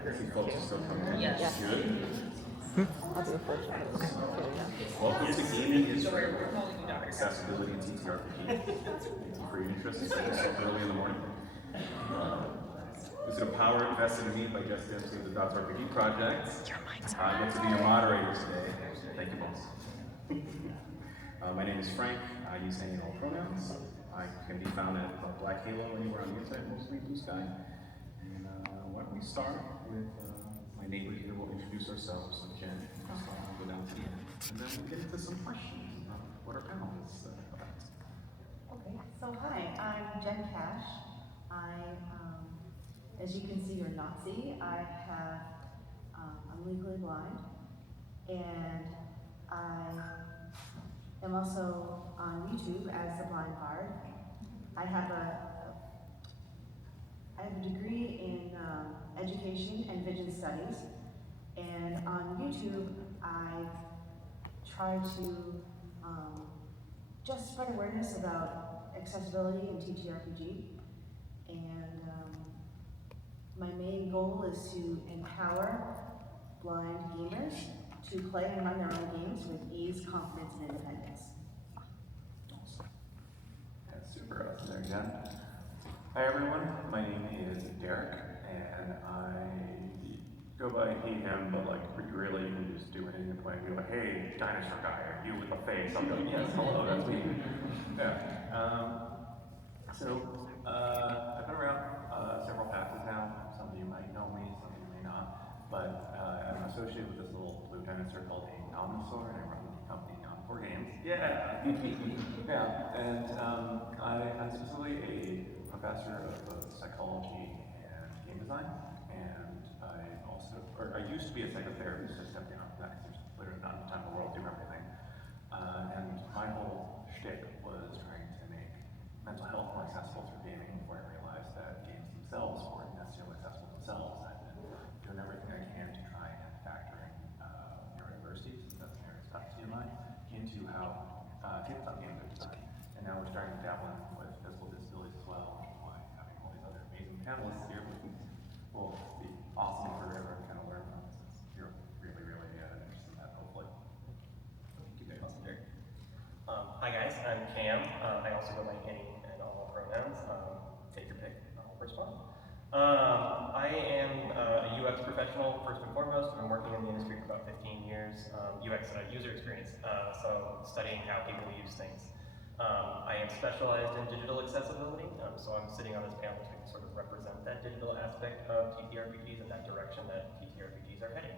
See folks are still coming in. Yes. Good. I'll do a full shot. Okay. Welcome to Gaming is So we're calling you Dr. Accessibility and TTRPG. Thank you for your interest so early in the morning. This is a power invested in me by Jess Dempsey of the TTRPG project. I get to be your moderator today. Thank you, boss. My name is Frank. I use any and all pronouns. I can be found at Black Halo anywhere on the internet, mostly Blue Sky. And why don't we start with my neighbor here. We'll introduce ourselves again. I'll go down to the end. And then we'll get into some questions about what our panel is about. Okay, so hi, I'm Jen Cash. As you can see or not see, I'm legally blind, and I am also on YouTube as the Blind Bard. I have a degree in education and vision studies, and on YouTube I try to just spread awareness about accessibility in TTRPG, and my main goal is to empower blind gamers to play and run their own games with ease, confidence, and independence. Awesome. That's super awesome there, Jen. Hi everyone, my name is Derek, and I go by he, him, but like really you can just do it at any point and be like, hey, dinosaur guy, are you with a face? I'll be like, yes, hello, that's me. Yeah. I've been around several PAXs now. Some of you might know me, some of you may not. But I'm associated with this little blue dinosaur called a Omnisaur, and I run the company Omnisaur Games. Yeah! Yeah, and I'm specifically a professor of psychology and game design. And I used to be a psychotherapist, I stepped down from that because there's literally not enough time in the world to do everything. And my whole shtick was trying to make mental health more accessible through gaming before I realized that games themselves weren't necessarily accessible themselves. I've been doing everything I can to try and factor in neurodiversity, since that's an area of specialty of mine, into how tabletop games are designed. And now we're starting to dabble in with physical disabilities as well, which is why having all these other amazing panelists here will be awesome for everyone to kind of learn from, since you're really, really interested in that, hopefully. Thank you very much, Derek. Hi guys, I'm Cam. I also go by any and all pronouns. Take your pick, I'll respond. I am a UX professional first and foremost. I've been working in the industry for about 15 years. UX, user experience, so studying how people use things. I am specialized in digital accessibility, so I'm sitting on this panel to sort of represent that digital aspect of TTRPGs and that direction that TTRPGs are heading.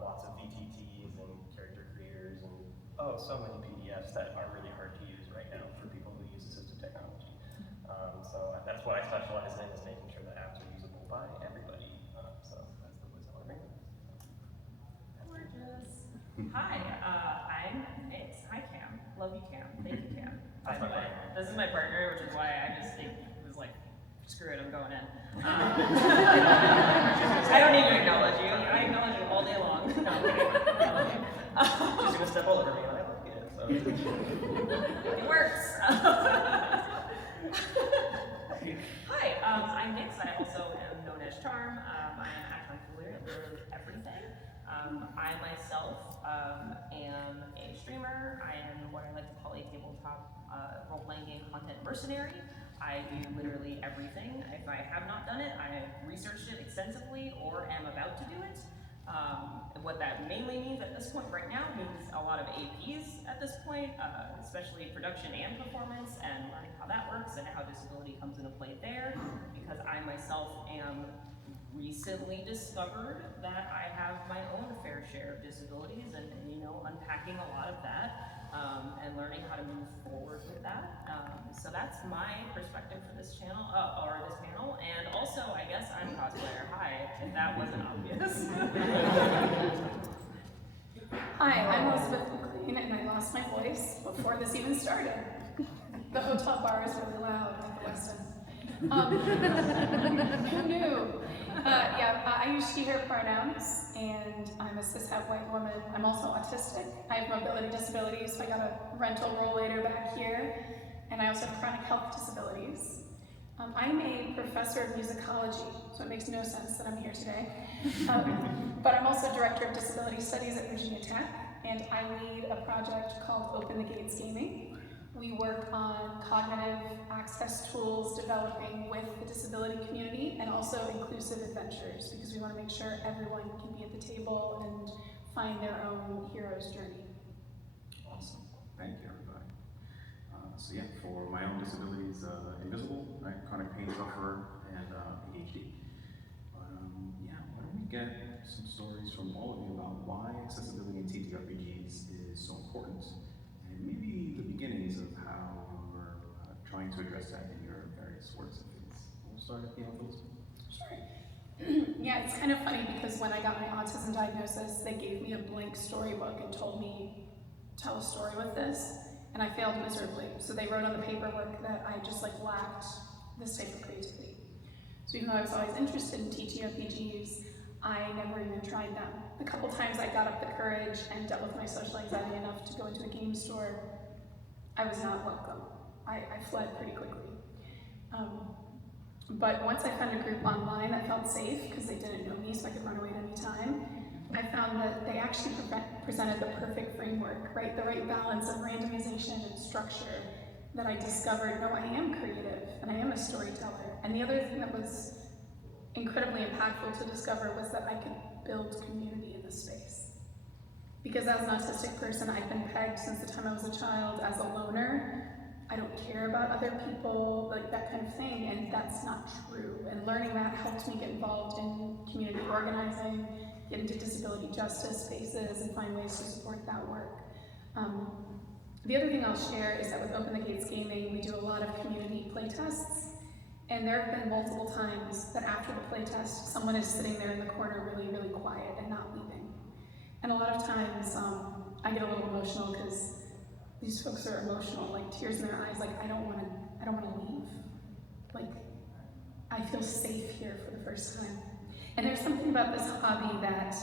Lots of VTTs and character creators and so many PDFs that are really hard to use right now for people who use assistive technology. So that's what I specialize in, is making sure that apps are usable by everybody. So that's the voice I want to bring. Gorgeous. Hi, I'm Nix. Hi, Cam. Love you, Cam. Thank you, Cam. By the way, this is my partner, which is why I just think it was like, screw it, I'm going in. I don't need to acknowledge you. I acknowledge you all day long. No, okay. She's gonna step all over me, and I like it. So It works. Hi, I'm Nix. I also am known as Charm. I am actually familiar with literally everything. I myself am a streamer. I am what I like to call a tabletop role-playing game content mercenary. I do literally everything. If I have not done it, I have researched it extensively or am about to do it. What that mainly means at this point right now means a lot of APs at this point, especially production and performance, and learning how that works and how disability comes into play there, because I myself am recently discovered that I have my own fair share of disabilities, and unpacking a lot of that. And learning how to move forward with that. So that's my perspective for this channel, or this panel. And also, I guess I'm a cosplayer. Hi, if that wasn't obvious. Hi, I'm Elizabeth McLean, and I lost my voice before this even started. The hotel bar is really loud at the Westin. Who knew? I use she, her pronouns, and I'm a cis-het white woman. I'm also autistic. I have mobility disabilities, so I got a rental rollator back here, and I also have chronic health disabilities. I'm a professor of musicology, so it makes no sense that I'm here today. But I'm also director of disability studies at Virginia Tech, and I lead a project called Open the Gates Gaming. We work on cognitive access tools developing with the disability community and also inclusive adventures, because we want to make sure everyone can be at the table and find their own hero's journey. Awesome. Thank you, everybody. So yeah, for my own disabilities, invisible, right, chronic pain sufferer, and ADHD. Yeah, why don't we get some stories from all of you about why accessibility in TTRPGs is so important, and maybe the beginnings of how you were trying to address that in your various works and things. We'll start at the end of this. Sure. Yeah, it's kind of funny because when I got my autism diagnosis, they gave me a blank storybook and told me, tell a story with this, and I failed miserably. So they wrote on the paperwork that I just lacked this type of creativity. So even though I was always interested in TTRPGs, I never even tried them. The couple times I got up the courage and dealt with my social anxiety enough to go into a game store, I was not welcome. I fled pretty quickly. But once I found a group online that felt safe, because they didn't know me, so I could run away at any time, I found that they actually presented the perfect framework, right? The right balance of randomization and structure, that I discovered, no, I am creative, and I am a storyteller. And the other thing that was incredibly impactful to discover was that I could build community in this space. Because as an autistic person, I've been pegged since the time I was a child as a loner. I don't care about other people, like that kind of thing, and that's not true. And learning that helped me get involved in community organizing, get into disability justice spaces, and find ways to support that work. The other thing I'll share is that with Open the Gates Gaming, we do a lot of community playtests, and there have been multiple times that after the playtest, someone is sitting there in the corner really, really quiet and not leaving. And a lot of times, I get a little emotional because these folks are emotional, like tears in their eyes, like I don't want to leave. Like, I feel safe here for the first time. And there's something about this hobby that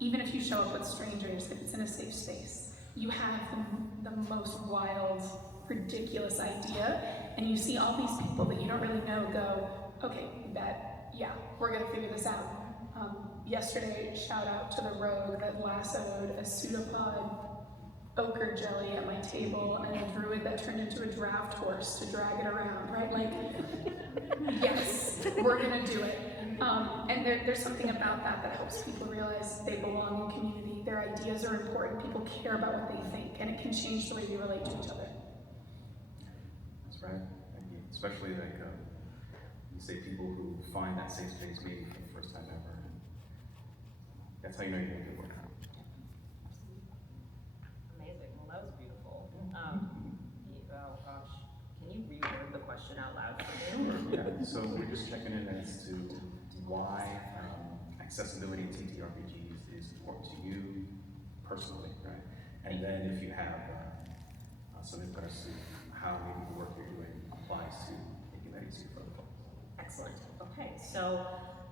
even if you show up with strangers, if it's in a safe space, you have the most wild, ridiculous idea, and you see all these people that you don't really know go, okay, yeah, we're gonna figure this out. Yesterday, shout out to the rogue that lassoed a pseudopod ochre jelly at my table and a druid that turned into a draft horse to drag it around, right? Like, yes, we're gonna do it. And there's something about that helps people realize they belong in community, their ideas are important, people care about what they think, and it can change the way we relate to each other. That's right. Thank you. Especially like you say people who find that safe space maybe for the first time ever. And that's how you know you're doing good work. Amazing. Well, that was beautiful. Oh gosh, can you reword the question out loud for me? Yeah. So we're just checking in as to why accessibility in TTRPGs is important to you personally, right? And then if you have some input as to how maybe the work you're doing applies to making that easier for other folks. Excellent. Okay, so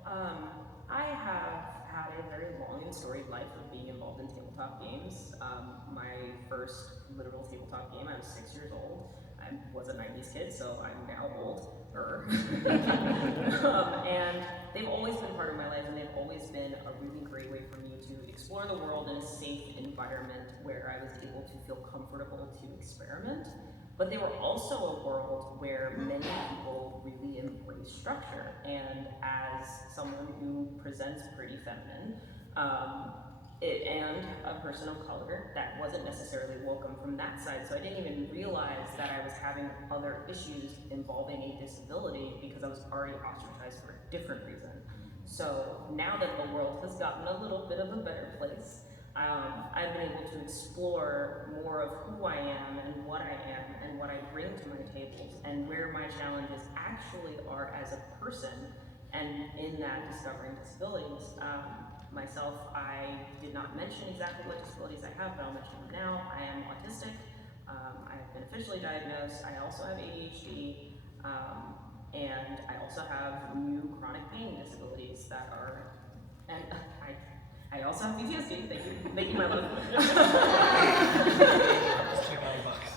I have had a very long and storied life of being involved in tabletop games. My first literal tabletop game, I was 6 years old. I was a 90s kid, so I'm now older. And they've always been part of my life, and they've always been a really great way for me to explore the world in a safe environment where I was able to feel comfortable to experiment. But they were also a world where many people really embrace structure. And as someone who presents pretty feminine, and a person of color, that wasn't necessarily welcome from that side. So I didn't even realize that I was having other issues involving a disability because I was already ostracized for a different reason. So now that the world has gotten a little bit of a better place, I've been able to explore more of who I am and what I am and what I bring to my tables and where my challenges actually are as a person, and in that discovering disabilities. Myself, I did not mention exactly what disabilities I have, but I'll mention them now. I am autistic. I have been officially diagnosed. I also have ADHD, and I also have new chronic pain disabilities that are, and I also have PTSD. Thank you, my love.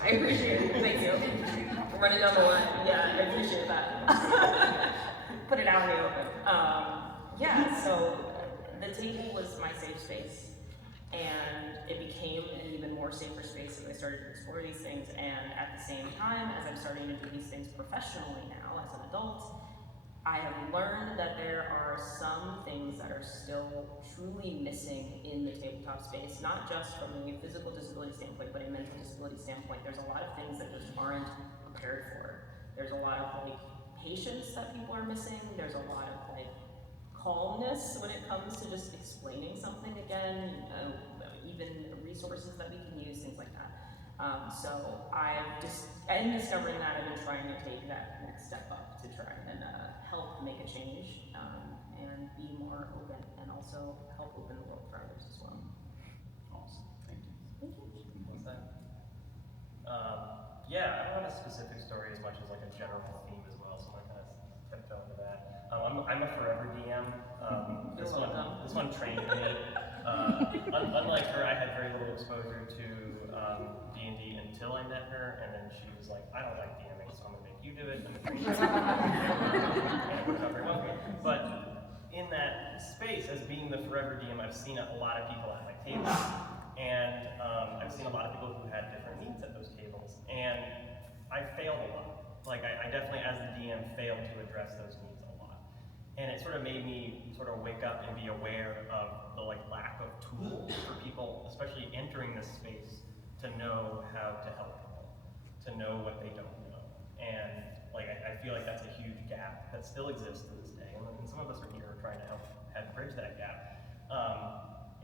I appreciate it. Thank you. running down the line. Yeah, I appreciate that. Put it out in the open. Yeah, so the table was my safe space, and it became an even more safer space as I started to explore these things. And at the same time, as I'm starting to do these things professionally now as an adult, I have learned that there are some things that are still truly missing in the tabletop space, not just from a physical disability standpoint, but a mental disability standpoint. There's a lot of things that just aren't prepared for. There's a lot of like patience that people are missing. There's a lot of like calmness when it comes to just explaining something again, even resources that we can use, things like that. So I'm discovering that I've been trying to take that next step up to try and help make a change and be more open and also help open the world for others as well. Awesome, thank you. Thank you. What's that? Yeah, I don't have a specific story as much as like a general theme as well, so I kind of tiptoe into that. I'm a forever DM. This one trained me. Unlike her, I had very little exposure to D&D until I met her, and then she was like, I don't like DMing, so I'm going to make you do it. And it worked out very well for me. But in that space, as being the forever DM, I've seen a lot of people at my table. And I've seen a lot of people who had different needs at those tables. And I failed a lot. Like, I definitely, as the DM, failed to address those needs a lot. And it sort of made me sort of wake up and be aware of the like lack of tools for people, especially entering this space, to know how to help people, to know what they don't know. And like, I feel like that's a huge gap that still exists to this day. And some of us are here trying to help bridge that gap.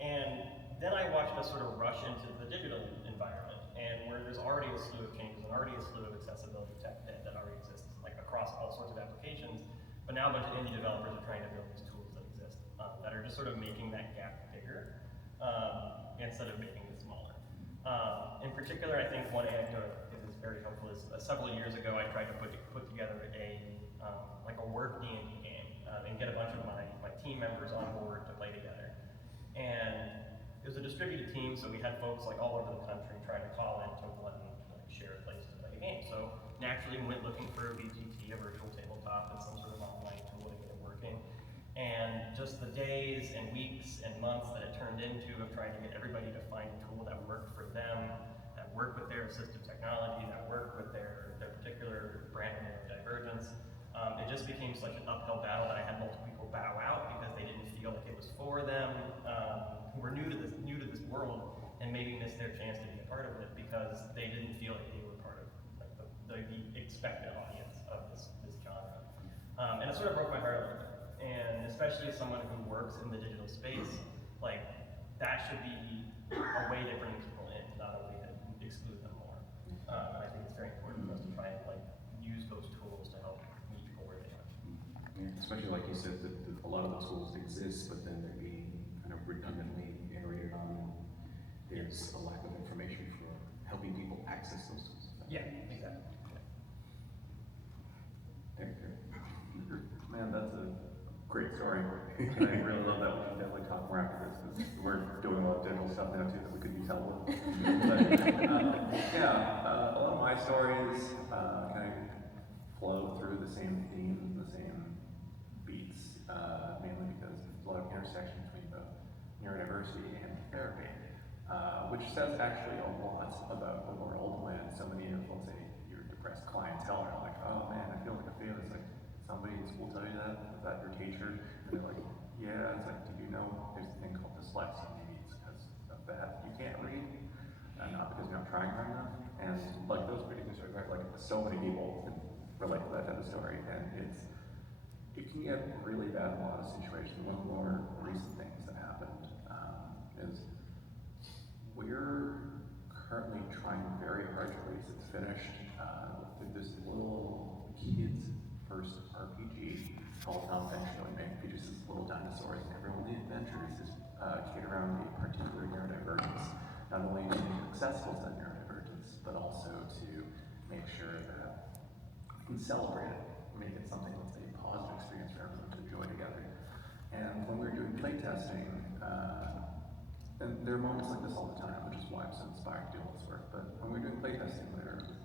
And then I watched us sort of rush into the digital environment, and where there's already a slew of changes and already a slew of accessibility tech that already exists, like across all sorts of applications. But now a bunch of indie developers are trying to build these tools that exist that are just sort of making that gap bigger instead of making it smaller. In particular, I think one anecdote that is very helpful is several years ago I tried to put together a work D&D game and get a bunch of my team members on board to play together. And it was a distributed team, so we had folks like all over the country trying to call in to one shared place to play a game. So naturally we went looking for a VTT, a virtual tabletop, and some sort of online tool to get it working. And just the days and weeks and months that it turned into of trying to get everybody to find a tool that worked for them, that worked with their assistive technology, that worked with their particular brand of neurodivergence. It just became such an uphill battle that I had multiple people bow out because they didn't feel like it was for them, who were new to this world, and maybe missed their chance to be a part of it because they didn't feel like they were part of like the expected audience of this genre. And it sort of broke my heart a little bit. And especially as someone who works in the digital space, like that should be a way to bring people in, not a way to exclude them more. And I think it's very important for us to try and like use those tools to help meet people where they are. Yeah, especially like you said, that a lot of the tools exist, but then they're being kind of redundantly iterated on. There's a lack of information for helping people access those tools. Yeah, exactly. There. Man, that's a great story. And I really love that. We should definitely talk more after this, because we're doing a lot of digital stuff now too that we could use help with. But, a lot of my stories kind of flow through the same themes, the same beats, mainly because there's a lot of intersection between the neurodiversity and therapy, which says actually a lot about the world when so many of, let's say, your depressed clientele are like, oh man, I feel like a failure. It's like, somebody in school tell you that? Is that your teacher? And they're like, yeah. It's like, do you know there's a thing called dyslexia? Maybe it's because of that you can't read, and not because you're not trying hard enough. And like those particular stories, right? Like so many people can relate to that type of story, and it can get really bad in a lot of situations. One of the more recent things that happened is we're currently trying very hard to release. It's finished with this little kids first RPG called Adventure. And it features this little dinosaurs, and every one of the adventures is geared around a particular neurodivergence, not only to make it accessible to that neurodivergence, but also to make sure that we can celebrate it, make it something that's a positive experience for everyone to enjoy together. And when we were doing playtesting, and there are moments like this all the time, which is why I'm so inspired to do all this work. But when we were doing playtesting, there was a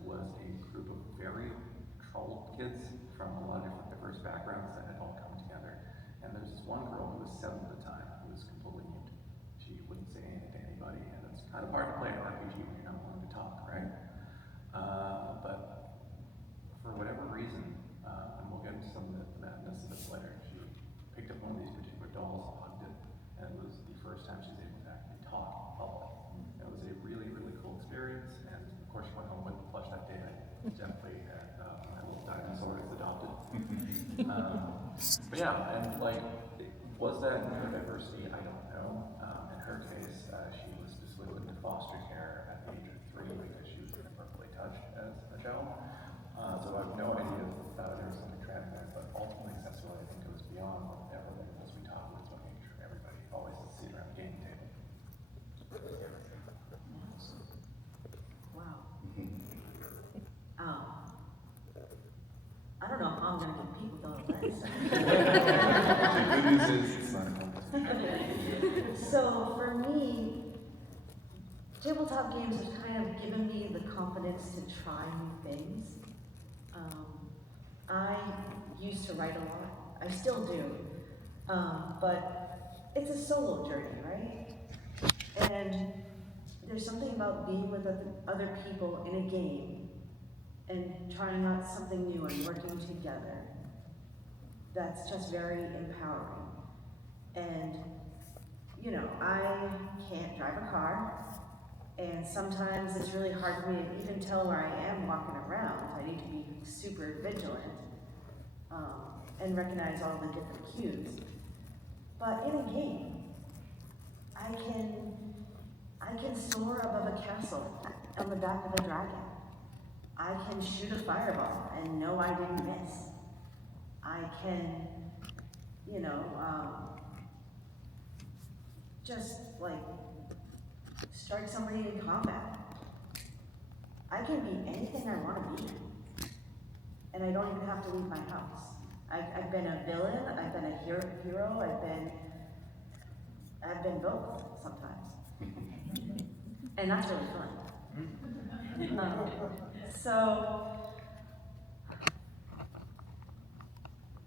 group of very troubled kids from a lot of different diverse backgrounds that had all come together. And there's this one girl who was 7 at the time, who was completely mute. She wouldn't say anything to anybody, and it's kind of hard to play an RPG when you're not willing to talk, right? But for whatever reason, and we'll get into some of the madness of this later, she picked up one of these particular dolls, hugged it, and it was the first time she was able to actually talk public. It was a really, really cool experience, and of course she went home with the plush that day. I definitely had my little dinosaur is adopted. But yeah, and like, was that neurodiversity? I don't know. In her case, she was specifically put into foster care at the age of 3 because she was imperfectly touched as a child. So I have no idea if there was something trapped there, but ultimately accessibility, I think it was beyond whatever it was we taught, was about making sure everybody always has a seat around the gaming table. Wow. I don't know how I'm gonna compete with all of this. The good news is it's not a competition. So for me, tabletop games have kind of given me the confidence to try new things. I used to write a lot. I still do. But it's a solo journey, right? And there's something about being with other people in a game and trying out something new and working together that's just very empowering. And, you know, I can't drive a car, and sometimes it's really hard for me to even tell where I am walking around. I need to be super vigilant and recognize all the different cues. But in a game, I can soar above a castle on the back of a dragon. I can shoot a fireball and know I didn't miss. I can, you know, just like strike somebody in combat. I can be anything I want to be, and I don't even have to leave my house. I've been a villain, I've been a hero, I've been both sometimes. And that's really fun.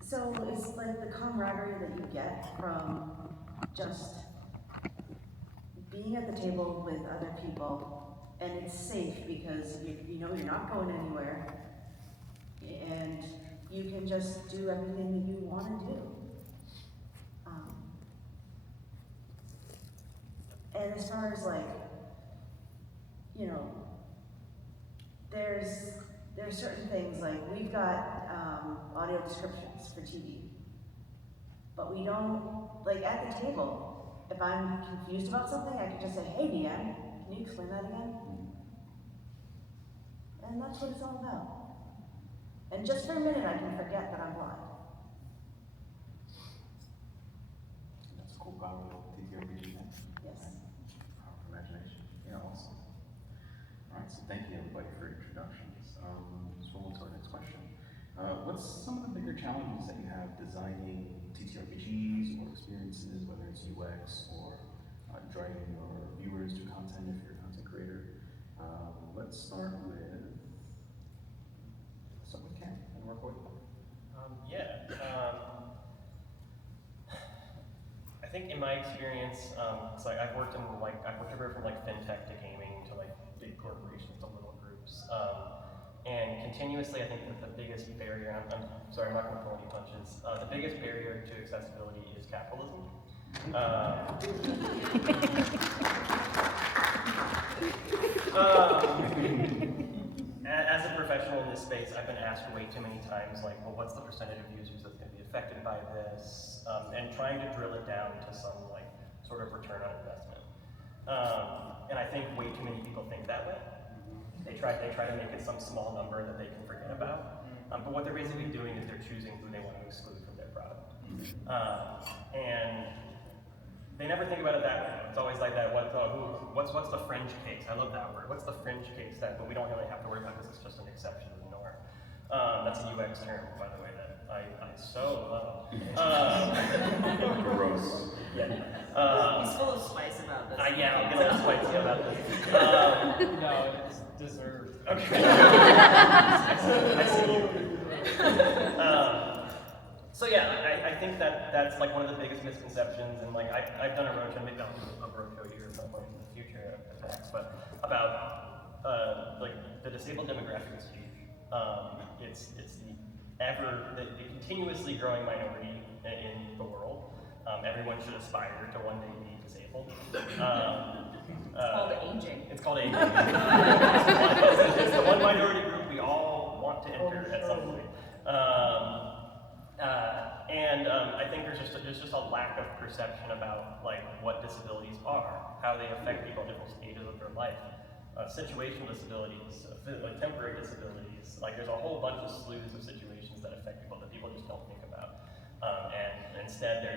So it's like the camaraderie that you get from just being at the table with other people, and it's safe because you know you're not going anywhere, and you can just do everything that you want to do. And as far as like, you know, there's certain things like we've got audio descriptions for TV, but we don't, like at the table, if I'm confused about something, I could just say, hey DM, can you explain that again? And that's what it's all about. And just for a minute, I can forget that I'm blind. That's a cool power of TTRPGs. Yes. Power of imagination. Yeah, awesome. All right, so thank you everybody for your introductions. So we'll move to our next question. What's some of the bigger challenges that you have designing TTRPGs or experiences, whether it's UX or driving your viewers to content if you're a content creator? Let's start with Cam and work with. I think in my experience, it's like I've worked everywhere from like fintech to gaming to like big corporations to little groups. And continuously, I think that the biggest barrier, I'm sorry, I'm not going to pull any punches. The biggest barrier to accessibility is capitalism. As a professional in this space, I've been asked way too many times, like, well, what's the percentage of users that's going to be affected by this? And trying to drill it down to some like sort of return on investment. And I think way too many people think that way. They try to make it some small number that they can forget about. But what they're basically doing is they're choosing who they want to exclude from their product. And they never think about it that way. It's always like that, what's the fringe case? I love that word. What's the fringe case that, but we don't really have to worry about because it's just an exception to the norm. That's a UX term, by the way, that I so love. Gross. Yeah, He's full of spice about this. Yeah, I'm getting spicy about this. No, it's deserved. Okay. I see you. So yeah, I think that's like one of the biggest misconceptions, and like I've done a roadshow, maybe I'll do a roadshow here at some point in the future at PAX, but about like the disabled demographic is huge. It's the continuously growing minority in the world. Everyone should aspire to one day be disabled. It's called aging. It's called aging. It's the one minority group we all want to enter at some point. I think there's just a lack of perception about like what disabilities are, how they affect people at different stages of their life, situational disabilities, temporary disabilities. Like there's a whole bunch of slews of situations that affect people that people just don't think about. And instead,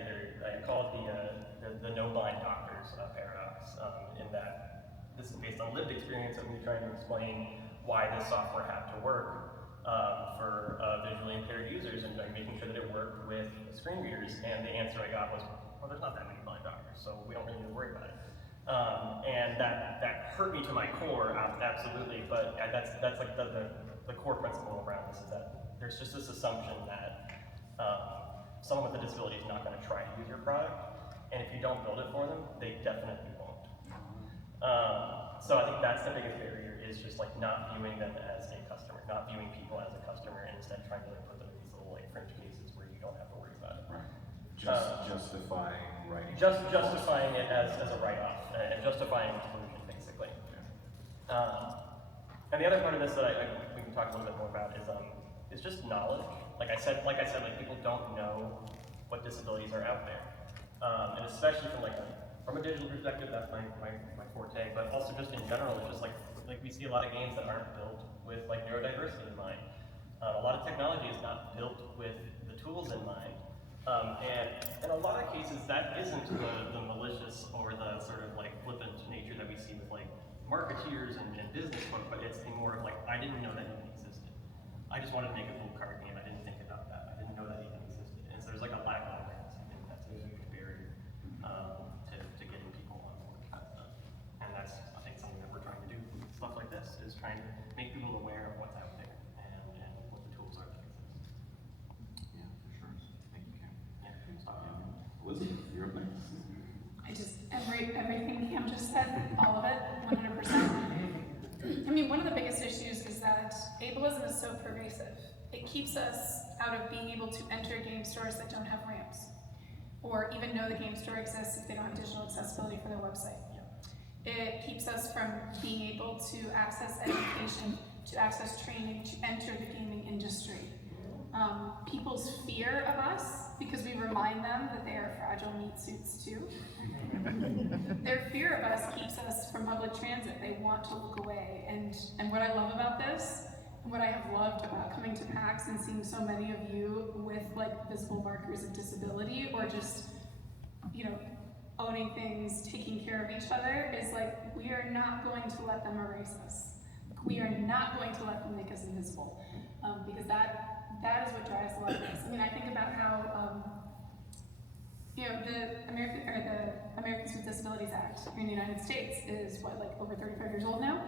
I call it the no blind doctors paradox. In that this is based on lived experience of me trying to explain why this software had to work. For visually impaired users and making sure that it worked with screen readers, and the answer I got was, well, there's not that many blind doctors, so we don't really need to worry about it. And that hurt me to my core, absolutely, but that's like the core principle around this is that there's just this assumption that someone with a disability is not going to try to use your product, and if you don't build it for them, they definitely won't. So I think that's the biggest barrier, is just like not viewing them as a customer, not viewing people as a customer, and instead trying to put them in these little like fringe cases where you don't have to worry about it. Right. Justifying writing. Justifying it as a write-off, and justifying exclusion, basically. And the other part of this that we can talk a little bit more about is just knowledge. Like I said, like people don't know what disabilities are out there, and especially from a digital perspective, that's my forte. But also just in general, it's just like we see a lot of games that aren't built with like neurodiversity in mind. A lot of technology is not built with the tools in mind. And in a lot of cases, that isn't the malicious or the sort of like flippant nature that we see with like marketeers and business folk, but it's more of like, I didn't know that even existed. I just wanted to make a cool card game. I didn't think about that. I didn't know that even existed. And so there's like a lack of awareness. I think that's a huge barrier to getting people on board with that stuff. And that's, I think, something that we're trying to do. Stuff like this is trying to make people aware of what's out there and what the tools are that exist. Yeah, for sure. Thank you, Cam. Yeah, stop you. Elizabeth, you're up next. Everything Cam just said, all of it, 100%. I mean, one of the biggest issues is that ableism is so pervasive. It keeps us out of being able to enter game stores that don't have ramps, or even know the game store exists if they don't have digital accessibility for their website. It keeps us from being able to access education, to access training, to enter the gaming industry. People's fear of us, because we remind them that they are fragile meat suits too. Their fear of us keeps us from public transit. They want to look away. And what I love about this, and what I have loved about coming to PAX and seeing so many of you with like visible markers of disability, or just, you know, owning things, taking care of each other, is like, we are not going to let them erase us. We are not going to let them make us invisible, because that is what drives a lot of this. I mean, I think about how, you know, the Americans with Disabilities Act here in the United States is what, like over 35 years old now,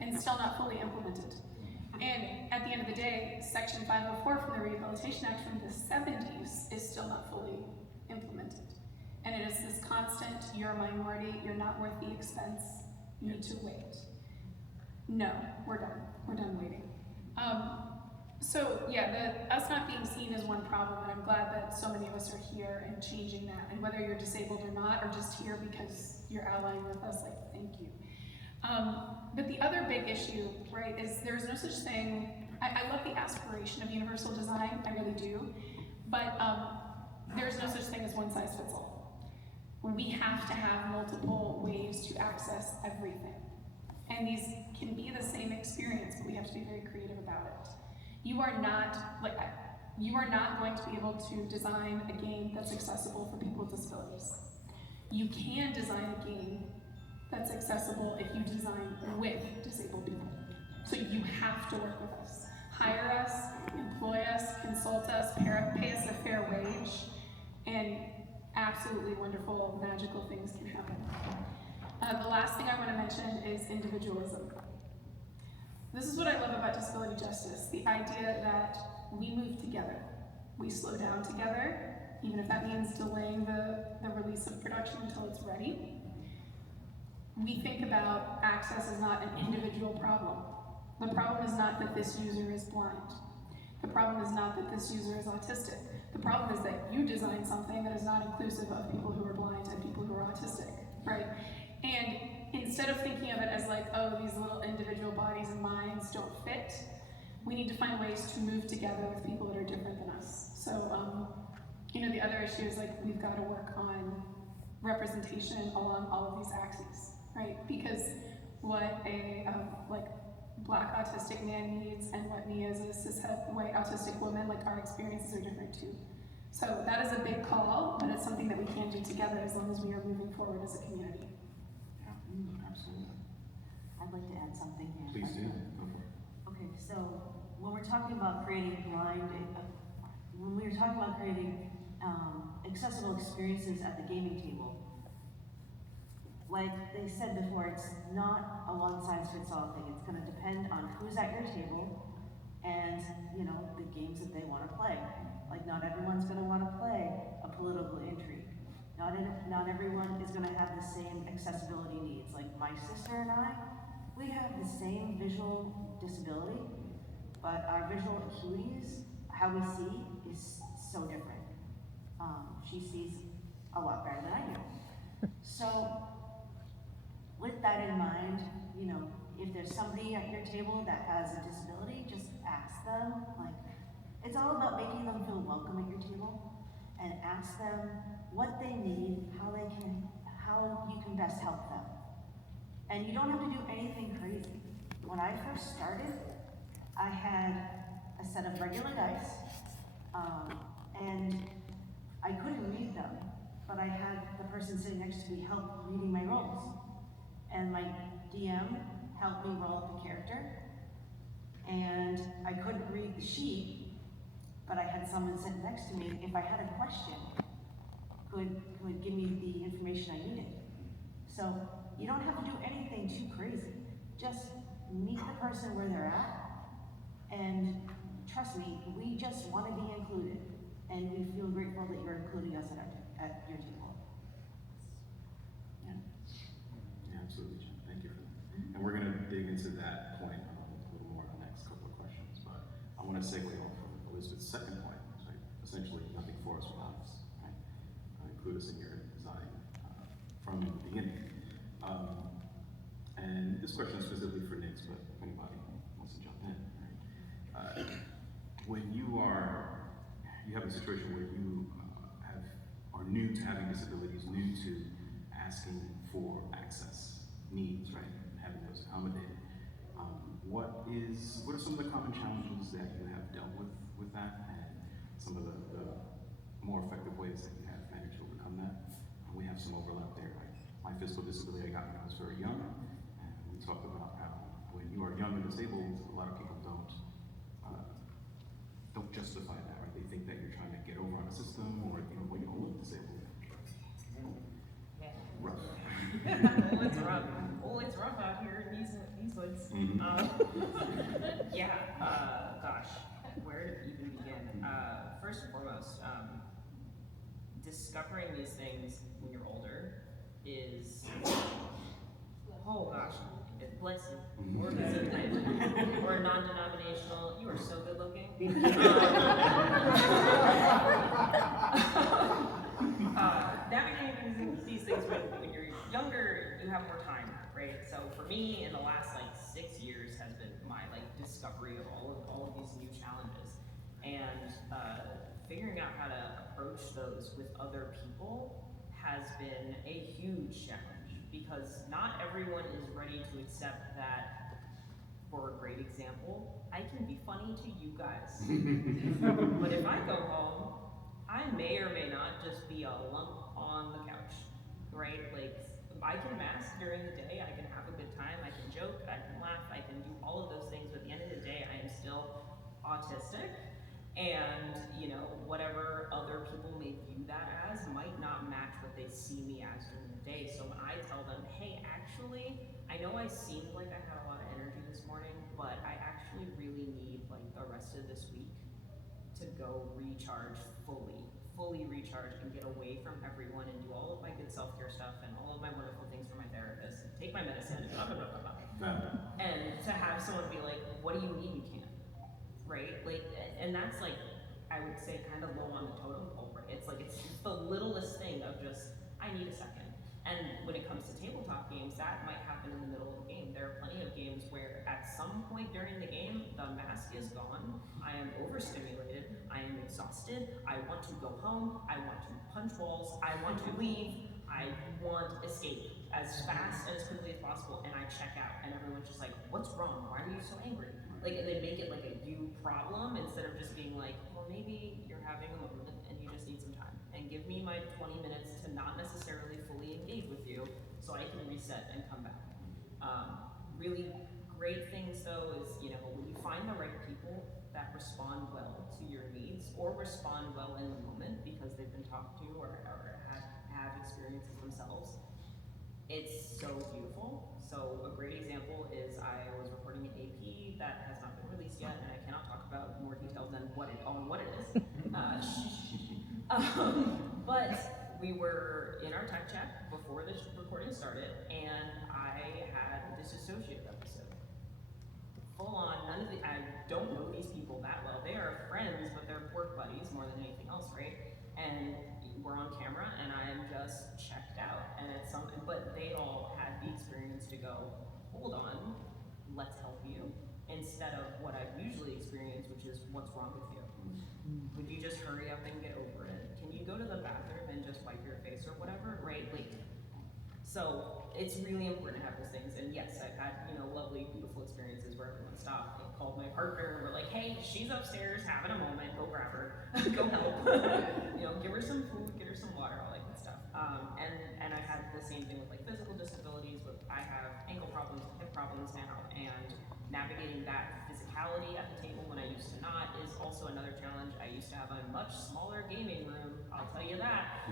and still not fully implemented. And at the end of the day, Section 504 from the Rehabilitation Act from the 70s is still not fully implemented. And it is this constant, you're a minority, you're not worth the expense, you need to wait. No, we're done. We're done waiting. So yeah, us not being seen is one problem, and I'm glad that so many of us are here and changing that. And whether you're disabled or not, or just here because you're allying with us, like, thank you. But the other big issue, right, is there's no such thing. I love the aspiration of universal design, I really do, but there's no such thing as one size fits all. We have to have multiple ways to access everything. And these can be the same experience, but we have to be very creative about it. You are not going to be able to design a game that's accessible for people with disabilities. You can design a game that's accessible if you design with disabled people. So you have to work with us. Hire us, employ us, consult us, pay us a fair wage, and absolutely wonderful, magical things can happen. The last thing I want to mention is individualism. This is what I love about disability justice, the idea that we move together. We slow down together, even if that means delaying the release of production until it's ready. We think about access as not an individual problem. The problem is not that this user is blind. The problem is not that this user is autistic. The problem is that you design something that is not inclusive of people who are blind and people who are autistic, right? And instead of thinking of it as like, oh, these little individual bodies and minds don't fit, we need to find ways to move together with people that are different than us. So, you know, the other issue is like, we've got to work on representation along all of these axes, right? Because what a like Black autistic man needs and what me as a cishet white autistic woman, like our experiences are different too. So that is a big call, but it's something that we can do together as long as we are moving forward as a community. Yeah, absolutely. I'd like to add something here. Please do. Go for it. Okay, so when we're talking about creating accessible experiences at the gaming table, like they said before, it's not a one-size-fits-all thing. It's going to depend on who's at your table and, you know, the games that they want to play. Like, not everyone's going to want to play a political intrigue. Not everyone is going to have the same accessibility needs. Like my sister and I, we have the same visual disability, but our visual acuities, how we see, is so different. She sees a lot better than I do. So, with that in mind, you know, if there's somebody at your table that has a disability, just ask them. Like, it's all about making them feel welcome at your table, and ask them what they need, how you can best help them. And you don't have to do anything crazy. When I first started, I had a set of regular dice, and I couldn't read them, but I had the person sitting next to me help reading my rolls. And my DM helped me roll up the character, and I couldn't read the sheet, but I had someone sitting next to me, if I had a question, could give me the information I needed. So you don't have to do anything too crazy. Just meet the person where they're at, and trust me, we just want to be included, and we feel grateful that you're including us at your table. Yeah. Yeah, absolutely, Jen. Thank you for that. And we're going to dig into that point a little more in the next couple of questions, but I want to segue off from Elizabeth's second point, right? Essentially, nothing for us without us, right? Include us in your design from the beginning. And this question is specifically for Nix, but if anybody wants to jump in, right? When you have a situation where you are new to having disabilities, new to asking for access needs, right? Having those accommodated. What are some of the common challenges that you have dealt with that, and some of the more effective ways that you have managed to overcome that? We have some overlap there. Like my physical disability I got when I was very young, and we talked about how when you are young and disabled, a lot of people don't justify that, right? They think that you're trying to get over on a system, or when you don't look disabled. Yeah. Rough. It's rough out here in these woods. Mm-hmm. Gosh, where to even begin? First and foremost, discovering these things when you're older is, oh gosh, bless you. Or or non-denominational. You are so good looking. Navigating these things when you're younger, you have more time, right? So for me, in the last 6 years has been my discovery of all of these new challenges, and figuring out how to approach those with other people has been a huge challenge, because not everyone is ready to accept that. For a great example, I can be funny to you guys, but if I go home, I may or may not just be a lump on the couch, right? I can mask during the day, I can have a good time, I can joke, I can laugh, I can do all of those things, but at the end of the day, I am still autistic, and whatever other people may view that as might not match what they see me as during the day. So when I tell them, hey, actually, I know I seemed like I had a lot of energy this morning, but I actually really need like the rest of this week to go recharge fully recharge and get away from everyone and do all of my good self-care stuff and all of my wonderful things for my therapist and take my medicine and blah, blah, blah, blah, blah. And to have someone be like, what do you mean you can't? Right? Like, and that's like, I would say kind of low on the totem pole, right? It's like, it's the littlest thing of just, I need a second. And when it comes to tabletop games, that might happen in the middle of the game. There are plenty of games where at some point during the game, the mask is gone, I am overstimulated, I am exhausted, I want to go home, I want to punch walls, I want to leave, I want escape as fast and as quickly as possible, and I check out, and everyone's just like, what's wrong? Why are you so angry? Like, and they make it like a you problem instead of just being like, well, maybe you're having a moment and you just need some time. And give me my 20 minutes to not necessarily fully engage with you so I can reset and come back. Really great things though is, you know, when you find the right people that respond well to your needs or respond well in the moment because they've been talked to or have experiences themselves, it's so beautiful. So a great example is I was recording an AP that has not been released yet, and I cannot talk about more detail than what it is. But we were in our tech chat before the recording started, and I had a disassociative episode. Full on, I don't know these people that well. They are friends, but they're work buddies more than anything else, right? And we're on camera, and I'm just checked out. And it's something, but they all had the experience to go, hold on, let's help you, instead of what I've usually experienced, which is what's wrong with you? Would you just hurry up and get over it? Can you go to the bathroom and just wipe your face or whatever, right? Like, so it's really important to have those things. And yes, I've had, you know, lovely, beautiful experiences where everyone stopped and called my partner and were like, hey, she's upstairs having a moment, go grab her, go help. You know, give her some food, get her some water, all that good stuff. And I've had the same thing with like physical disabilities, but I have ankle problems, hip problems now, and navigating that physicality at the table when I used to not is also another challenge. I used to have a much smaller gaming room, I'll tell you that.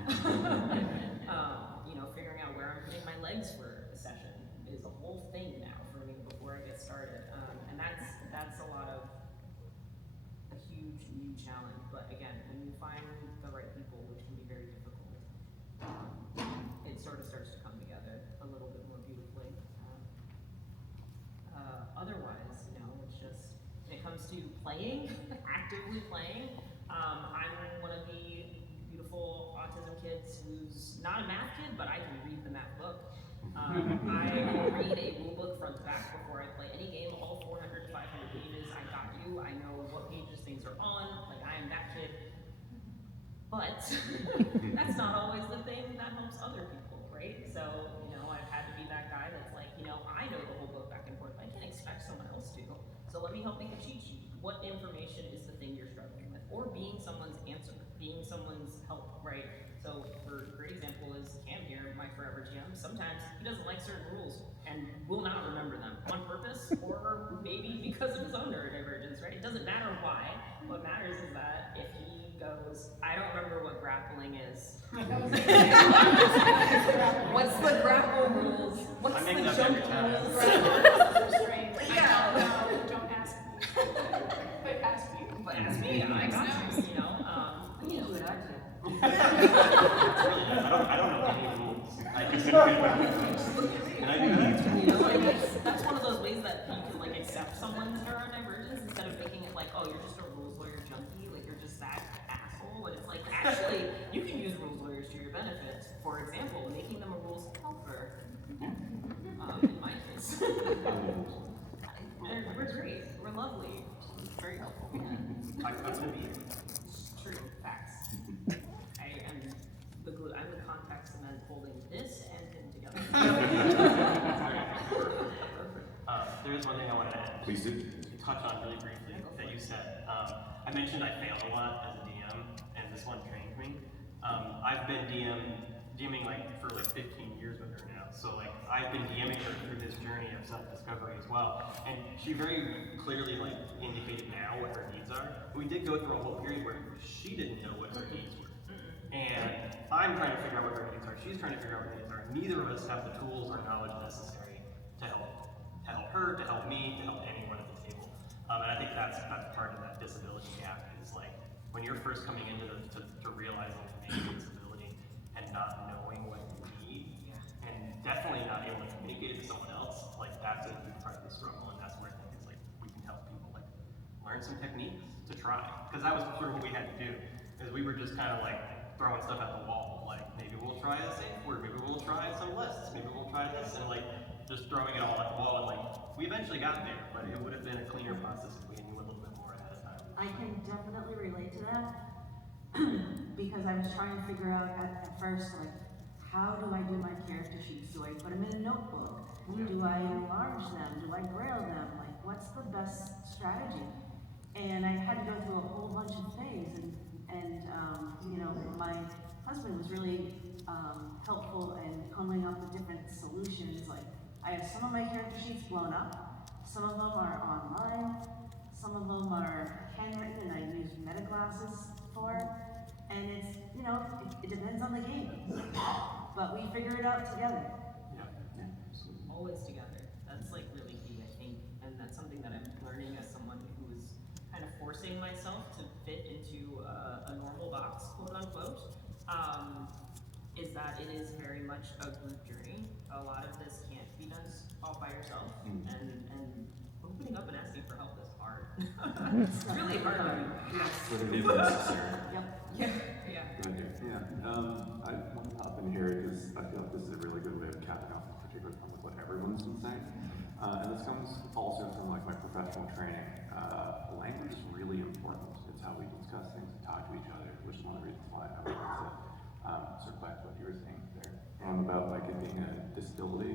You know, figuring out where I'm putting my legs for a session is a whole thing now for me before I get started. And that's a lot of a huge new challenge. But again, when you find the right people, which can be very difficult, it sort of starts to come together a little bit more beautifully. Otherwise, you know, it's just, when it comes to playing, actively playing, I'm one of the beautiful autism kids who's not a math kid, but I can read the math book. I will read a rule book front to back before I play any game, all 400 to 500 pages. I got you, I know what pages things are on, like I am that kid. But that's not always the thing that helps other people, right? So, you know, I've had to be that guy that's like, you know, I know the whole book back and forth, I can't expect someone else to. So let me help make a cheat sheet. What information is the thing you're struggling with? Or being someone's answer, being someone's help, right? So for a great example is Cam here, my forever GM. Sometimes he doesn't like certain rules and will not remember them on purpose or maybe because of his own neurodivergence, right? It doesn't matter why. What matters is that if he goes, I don't remember what grappling is. What's the grapple rules? What's the jump rules? Yeah. Don't ask me. But ask you. But ask me, I got you, you know. You do it, I do. I don't know any rules. I just And I do that. You know, like, that's one of those ways that you can like accept someone's neurodivergence instead of making it like, oh, you're just a rules lawyer junkie, like you're just that asshole. And it's like, actually, you can use rules lawyers to your benefit. For example, making them a rules helper. In my case. We're great. We're lovely. Very helpful. Yeah. talk about Moody. True. Facts. I am the glue. I'm the contact cement holding this and him together. There is one thing I wanted to add. Please do. To touch on really briefly that you said. I mentioned I failed a lot as a DM, and this one trained me. I've been DMing like for like 15 years with her now. So like I've been DMing her through this journey of self-discovery as well. And she very clearly like indicated now what her needs are. But we did go through a whole period where she didn't know what her needs were. And I'm trying to figure out what her needs are, she's trying to figure out what her needs are. Neither of us have the tools or knowledge necessary to help her, to help me, to help anyone at the table. And I think that's part of that disability gap is like, when you're first coming into to realizing that maybe disability and not knowing what you need, and definitely not able to communicate it to someone else, like that's a huge part of the struggle, and that's where I think it's like, we can help people like learn some techniques to try. Because that was sort of what we had to do, is we were just kind of like throwing stuff at the wall, like maybe we'll try a safe word, maybe we'll try some lists, maybe we'll try this, and like just throwing it all at the wall, and like we eventually got there, but it would have been a cleaner process if we knew a little bit more ahead of time. I can definitely relate to that because I was trying to figure out at first, like, how do I do my character sheets? Do I put them in a notebook? Do I enlarge them? Do I braille them? Like, what's the best strategy? And I had to go through a whole bunch of things, and you know, my husband was really helpful in coming up with different solutions. Like, I have some of my character sheets blown up, some of them are online, some of them are handwritten and I use meta classes for, and it's, you know, it depends on the game, but we figure it out together. Always together. That's like really key, I think, and that's something that I'm learning as someone who is kind of forcing myself to fit into a normal box, quote unquote. Is that it is very much a group journey. A lot of this can't be done all by yourself, and opening up and asking for help is hard. It's really hard. Yes. Whether it is necessary. Yeah. I want to hop in here because I feel like this is a really good way of capping off this particular point with what everyone's been saying. And this comes also from like my professional training. Language is really important. It's how we discuss things and talk to each other, which is one of the reasons why I would like to circle back to what you were saying there. About like it being a disability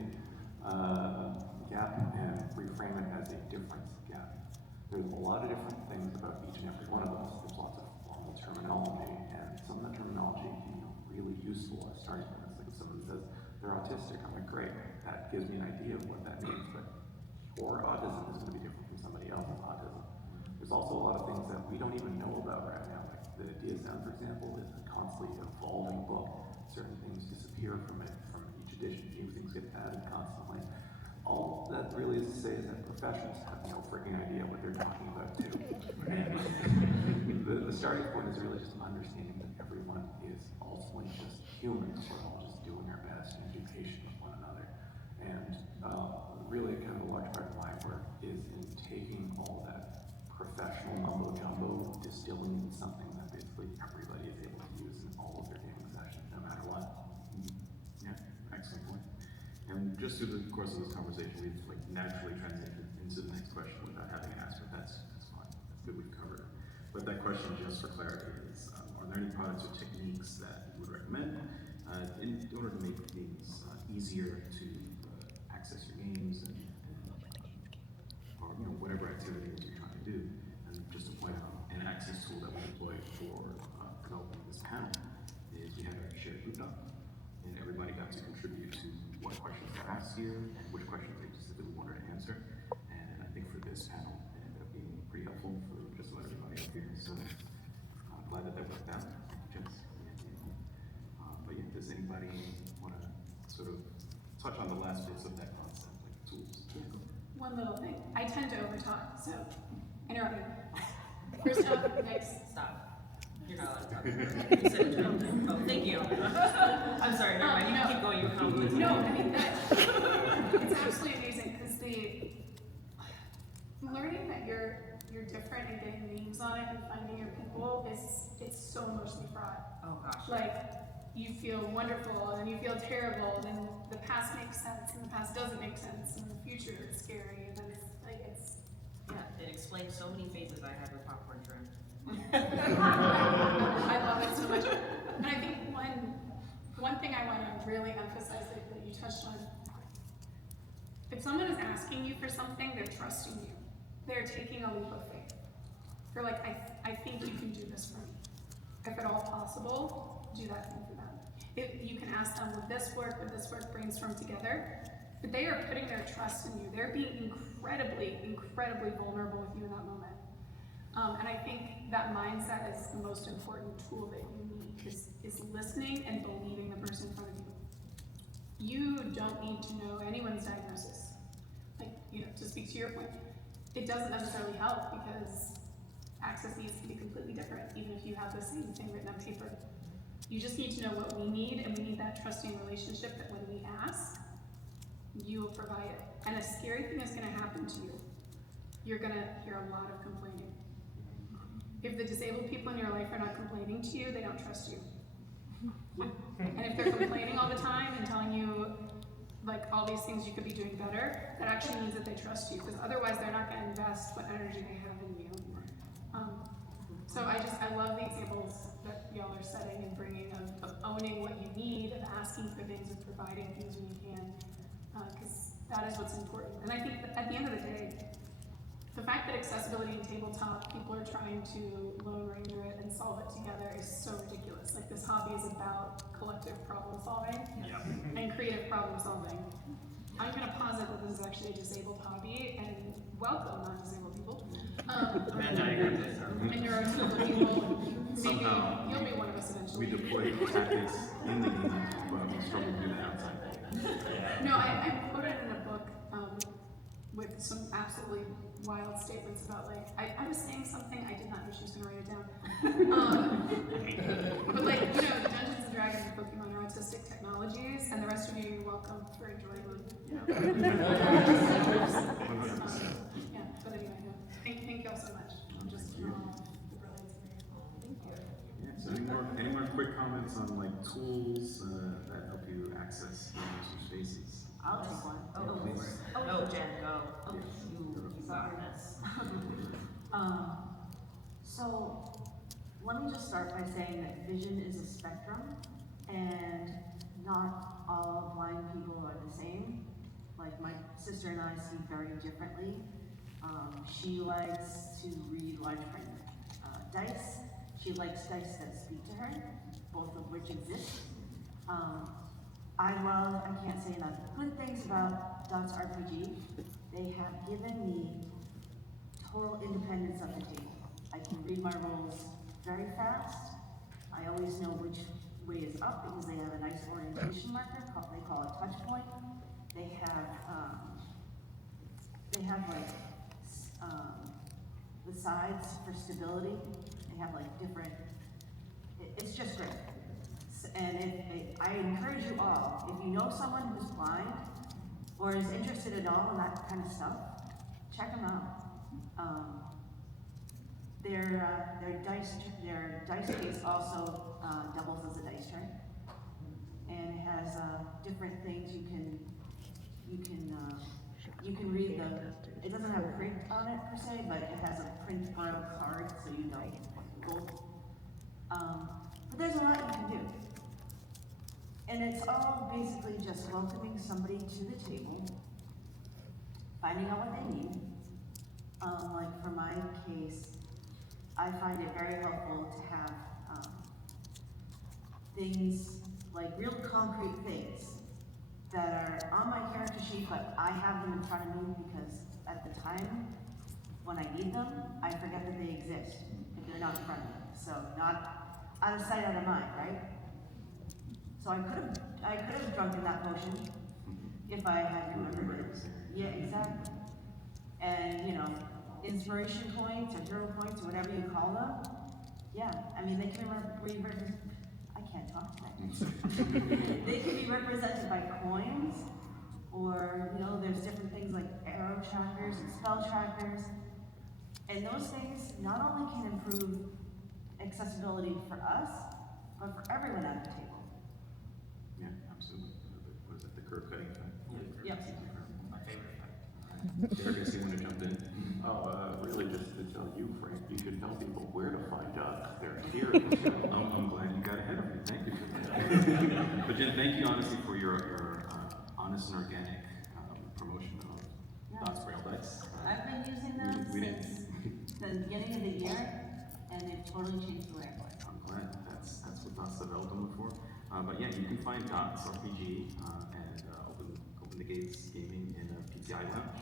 gap and reframe it as a difference gap. There's a lot of different things about each and every one of us. There's lots of formal terminology, and some of that terminology can be really useful as starting points. Like if someone says they're autistic, I'm like, great, that gives me an idea of what that means, but your autism is going to be different from somebody else's autism. There's also a lot of things that we don't even know about right now. Like the DSM, for example, is a constantly evolving book. Certain things disappear from it, from each edition. New things get added constantly. All that really is to say is that professionals have no freaking idea what they're talking about too. And the starting point is really just understanding that everyone is ultimately just humans. We're all just doing our best and be patient with one another. And really kind of a large part of my work is in taking all that professional mumbo jumbo, distilling into something that basically everybody is able to use in all of their gaming sessions, no matter what. Yeah, excellent point. And just through the course of this conversation, we've like naturally transitioned into the next question without having an answer. That's fine. That's good. We've covered it. But that question, just for clarity, is: are there any products or techniques that you would recommend in order to make things easier to access your games and or whatever activity you're trying to do? And just to point out, an access tool that we deployed for developing this panel is we had a shared group doc, and everybody got to contribute to what questions to ask here and which questions they specifically wanted to answer. And I think for this panel, it ended up being pretty helpful for just about everybody up here. So I'm glad that worked out. Jess. But yeah, does anybody want to sort of touch on the last bits of that concept, like tools? One little thing. I tend to overtalk, so interrupt me. First off, next. Stop. You're not allowed to talk. You said it. Oh, thank you. I'm sorry, never mind. You can keep going. You were complimenting. No, I mean, it's absolutely amazing because learning that you're different and getting names on it and finding your people it's so emotionally fraught. Oh gosh. Like, you feel wonderful, and then you feel terrible, and then the past makes sense, and the past doesn't make sense, and the future is scary, and then Yeah, it explains so many phases I had with popcorn shrimp. I love it so much. And I think one thing I want to really emphasize that you touched on, if someone is asking you for something, they're trusting you. They're taking a leap of faith. They're like, I think you can do this for me. If at all possible, do that thing for them. If you can ask them, would this work, brainstorm together. But they are putting their trust in you. They're being incredibly, incredibly vulnerable with you in that moment. And I think that mindset is the most important tool that you need is listening and believing the person in front of you. You don't need to know anyone's diagnosis. Like, to speak to your point, it doesn't necessarily help because access needs to be completely different, even if you have the same thing written on paper. You just need to know what we need, and we need that trusting relationship that when we ask, you will provide it. And a scary thing is going to happen to you. You're going to hear a lot of complaining. If the disabled people in your life are not complaining to you, they don't trust you. And if they're complaining all the time and telling you like all these things you could be doing better, that actually means that they trust you, because otherwise they're not going to invest what energy they have in you. So I love the examples that y'all are setting and bringing of owning what you need, of asking for things, of providing things when you can, because that is what's important. And I think that at the end of the day, the fact that accessibility and tabletop, people are trying to Lone Ranger it and solve it together is so ridiculous. Like, this hobby is about collective problem solving and creative problem solving. I'm going to posit that this is actually a disabled hobby, and welcome non-disabled people. Venn diagrams is And neurotypical people. Somehow, Maybe you'll be one of us eventually. we deploy tactics in the game, but we struggle to do that outside. No, I quoted in a book with some absolutely wild statements about, like, I was saying something, I did not know she was going to write it down. But like, Dungeons and Dragons and Pokemon are autistic technologies, and the rest of you, you're welcome for enjoying them. Yeah, but anyway, no. Thank y'all so much. I'm just the brilliance of it. Thank you. Yeah, so any more quick comments on like tools that help you access your spaces? I'll take one. Please. No, Jen, go. Yes. You got this. So, let me just start by saying that vision is a spectrum, and not all blind people are the same. Like, my sister and I see very differently. She likes to read large print dice. She likes dice that speak to her, both of which exist. I can't say enough good things about TTRPG. They have given me total independence of the table. I can read my rolls very fast. I always know which way is up because they have a nice orientation marker, they call it touch point. They have the sides for stability. They have like different, it's just great. And I encourage you all, if you know someone who's blind or is interested at all in that kind of stuff, check them out. Their dice case also doubles as a dice tray, and it has different things you can read the. It doesn't have print on it per se, but it has a print out card, so you know both. But there's a lot you can do. And it's all basically just welcoming somebody to the table, finding out what they need. Like for my case, I find it very helpful to have things, like real concrete things that are on my character sheet, but I have them in front of me because at the time when I need them, I forget that they exist if they're not in front of me. So not out of sight, out of mind, right? So I could have drunk in that potion if I had remembered it. Yeah, exactly. And inspiration points or hero points or whatever you call them. Yeah, I mean they can I can't talk tonight. They can be represented by coins, or there's different things like arrow trackers and spell trackers. And those things not only can improve accessibility for us, but for everyone at the table. Yeah, absolutely. What is it, the curve cutting effect? Yep. My favorite effect. Derek, does he want to jump in? Really just to tell you, Frank, you should tell people where to find us. They're here. I'm glad you got ahead of me. Thank you for that. But Jen, thank you honestly for your honest and organic promotion of Dots Braille Dice. I've been using them we since the beginning of the year, and they've totally changed the way I play. I'm glad that's what Dots developed them for. But yeah, you can find Dots RPG and Open the Gates Gaming in a PTI lounge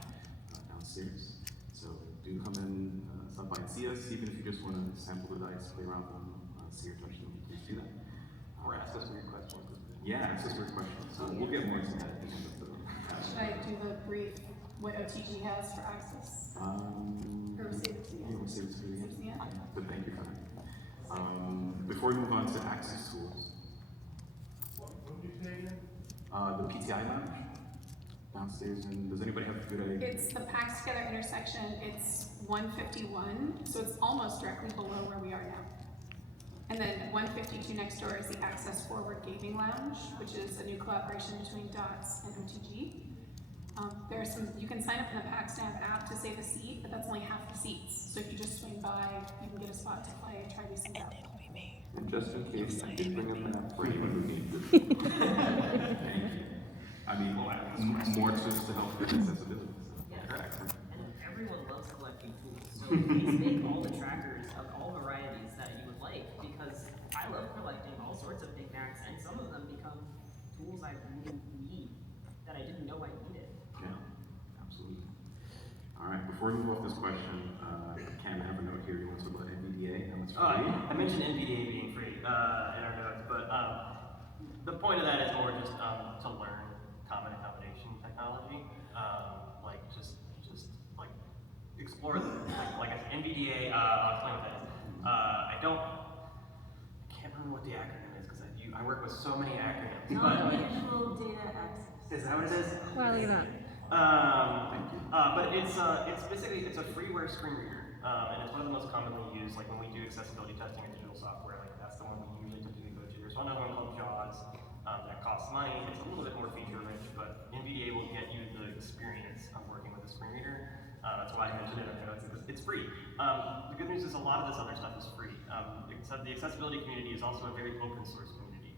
downstairs. So do come in, stop by and see us, even if you just want to sample the dice, play around with them, see or touch them, please do that. Or ask us weird questions. Yeah, it's just weird questions. So we'll get more into that at the end of the Should I do the brief, what OTG has for access? Or save it to the Yeah, end? we'll save it to the Save it to the end. end? But thank you for that. Before we move on to access tools, the PTI lounge downstairs, and does anybody have a good idea? It's the PAX Together intersection, it's 151, so it's almost directly below where we are now. And then 152 next door is the Access Forward Gaming Lounge, which is a new collaboration between DOTS and OTG. There's some, you can sign up in the PAX Nav app to save a seat, but that's only half the seats. So if you just swing by, you can get a spot to play and try these things out. And just in case, I did bring a map for anyone who needs it. Thank you. I mean, more tools to help with accessibility. Yeah. Correct. And everyone loves collecting tools, so please make all the trackers of all varieties that you would like, because I love collecting all sorts of knickknacks, and some of them become tools I really need that I didn't know I needed. Yeah, absolutely. All right, before we move off this question, Cam, I have a note here. You want to talk about NVDA? How much free? I mentioned NVDA being free in our notes, but the point of that is more just to learn common accommodation technology. Like just like explore the like NVDA. I'll explain what that is. I can't remember what the acronym is because I work with so many acronyms. Non-visual data access. Is that what it is? Wow, look at that. But it's basically it's a freeware screen reader, and it's one of the most commonly used. Like when we do accessibility testing in digital software, like that's the one we usually typically go to. There's another one called JAWS that costs money. It's a little bit more feature rich, but NVDA will get you the experience of working with a screen reader. That's why I mentioned it. It's free. The good news is a lot of this other stuff is free. The accessibility community is also a very open source community.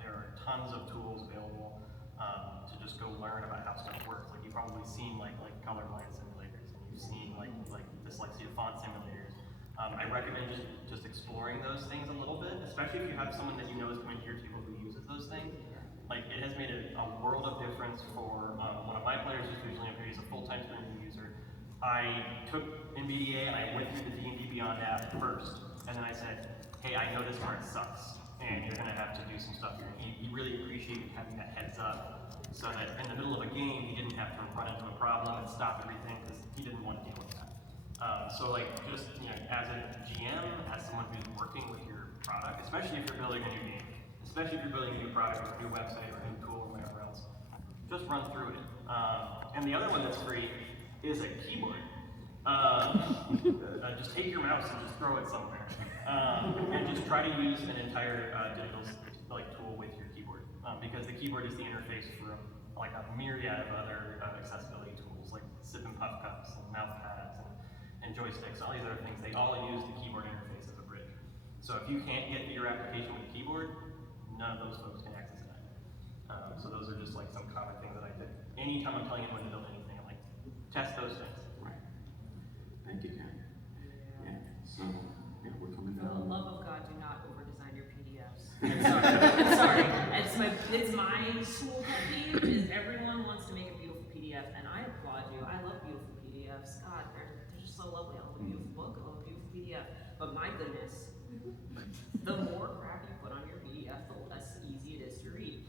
There are tons of tools available to just go learn about how stuff works. Like you've probably seen like colorblind simulators, and you've seen like dyslexia font simulators. I recommend just exploring those things a little bit, especially if you have someone that you know is coming to your table who uses those things. Like it has made a world of difference for one of my players who's usually he's a full-time streaming user. I took NVDA and I went through the D&D Beyond app first, and then I said, hey, I know this part sucks, and you're gonna have to do some stuff here. He really appreciated having that heads up, so that in the middle of a game, he didn't have to run into a problem and stop everything, because he didn't want to deal with that. So like, just, you know, as a GM, as someone who's working with your product, especially if you're building a new game, especially if you're building a new product or a new website or a new tool or whatever else, just run through it. And the other one that's free is a keyboard. Just take your mouse and just throw it somewhere. And just try to use an entire digital tool with your keyboard. Because the keyboard is the interface for like a myriad of other accessibility tools, like sip and puff cups and mouse pads and joysticks, all these other things. They all use the keyboard interface as a bridge. So if you can't get to your application with a keyboard, none of those folks can access that. So those are just like some common things that I did. Anytime I'm telling anyone to build anything, I'm like, test those things. Right. Thank you, Ken. Yeah. So, yeah, we're coming For the down. love of God, do not over-design your PDFs. I'm sorry. It's my school pet peeve is everyone wants to make a beautiful PDF, and I applaud you. I love beautiful PDFs. God, they're just so lovely. I love a beautiful book. I love a beautiful PDF. But my goodness, the more crap you put on your PDF, the less easy it is to read.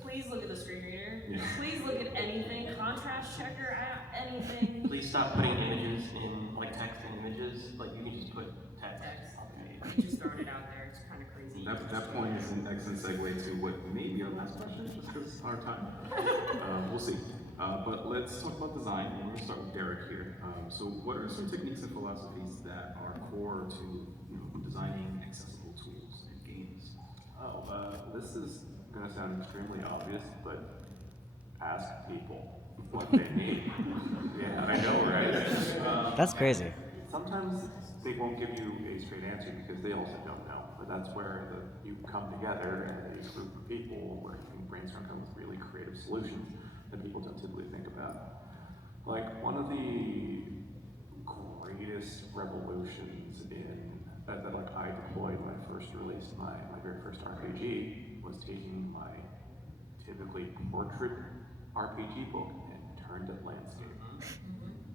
Please look at the screen reader. Yeah. Please look at anything. Contrast checker, anything. Please stop putting images in, like text in images. Like you can just put text on the page. You just started out there. It's kind of crazy. That point is an excellent segue to what may be our last question, just because our time. We'll see. But let's talk about design, and we're going to start with Derek here. So what are some techniques and philosophies that are core to designing accessible tools and games? This is going to sound extremely obvious, but ask people what they need. Yeah, I know, right? That's crazy. Sometimes they won't give you a straight answer because they also don't know, but that's where you come together and a group of people where you can brainstorm some really creative solutions that people don't typically think about. Like one of the greatest revolutions that I deployed when I first released my very first RPG was taking my typically portrait RPG book and turned it landscape.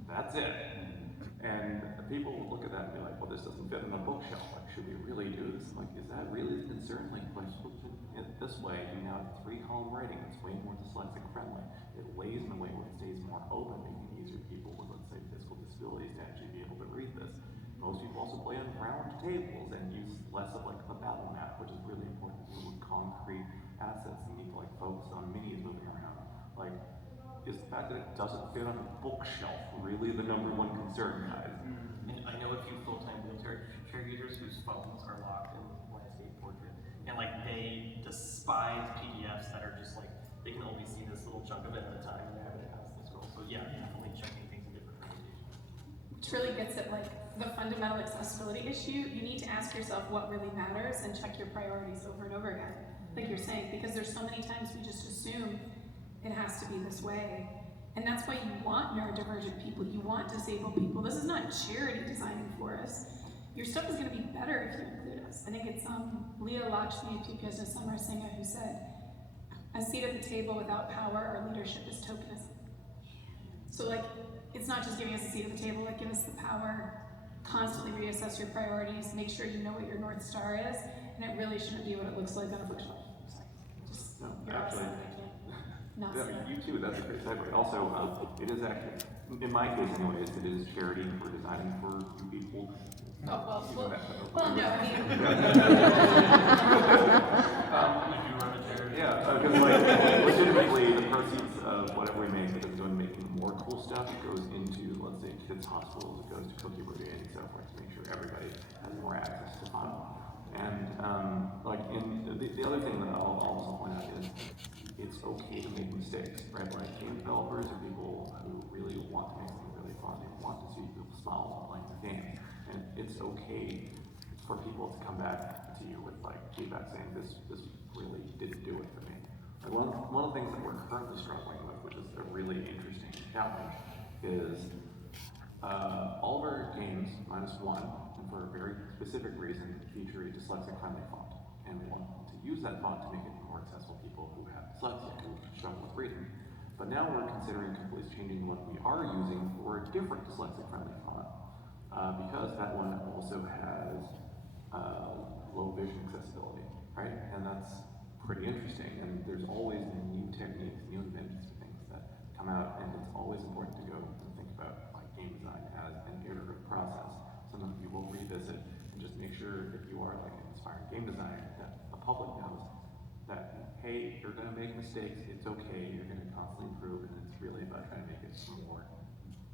That's it. And people will look at that and be like, well, this doesn't fit in the bookshelf. Like, should we really do this? I'm like, is that really the concern? Like, this way, you now have 3-column writing. It's way more dyslexic friendly. It lays in a way where it stays more open, making it easier for people with, let's say, physical disabilities to actually be able to read this. Most people also play on round tables and use less of like the battle map, which is really important with concrete assets. You need to like focus on minis moving around. Like, is the fact that it doesn't fit on a bookshelf really the #1 concern, guys? And I know a few full-time wheelchair users whose phones are locked in landscape portrait, and like they despise PDFs that are just like they can only see this little chunk of it at a time, and they have it past the scroll. So yeah, definitely checking things in different presentations. Which really gets at like the fundamental accessibility issue. You need to ask yourself what really matters and check your priorities over and over again, like you're saying, because there's so many times we just assume it has to be this way. And that's why you want neurodivergent people, you want disabled people. This is not charity designing for us. Your stuff is gonna be better if you include us. I think it's Leah Lakshmi, PPS Samar Singh, who said, a seat at the table without power or leadership is tokenism. So like, it's not just giving us a seat at the table, it gives us the power, constantly reassess your priorities, make sure you know what your North Star is, and it really shouldn't be what it looks like on a bookshelf. Just, No, you're actually, awesome, I can't not yeah, say that. you too, that's a great segue. Also, it is actually, in my case anyways, it is charity for designing for you people. Oh, You know that, well, no, I mean, If you run a charity. yeah, because like, legitimately, the proceeds of whatever we make, it doesn't go into making more cool stuff. It goes into, let's say, kids' hospitals. It goes to Cookie Moody and so forth to make sure everybody has more access to fun. And like, the other thing that I'll also point out is it's okay to make mistakes, right? Like, game developers are people who really want to make something really fun. They want to see people smile while playing the game. And it's okay for people to come back to you with like feedback saying this really didn't do it for me. Like one of the things that we're currently struggling with, which is a really interesting challenge, is all of our games, -1, and for a very specific reason, feature a dyslexic-friendly font. And we want to use that font to make it more accessible to people who have dyslexia, who struggle with reading. But now we're considering completely changing what we are using for a different dyslexic-friendly font, because that one also has low vision accessibility, right? And that's pretty interesting. And there's always new techniques, new inventions, things that come out, and it's always important to go and think about like game design as an iterative process. Something you will revisit and just make sure if you are like an inspiring game designer that the public knows that, hey, you're gonna make mistakes, it's okay, you're gonna constantly improve, and it's really about trying to make it more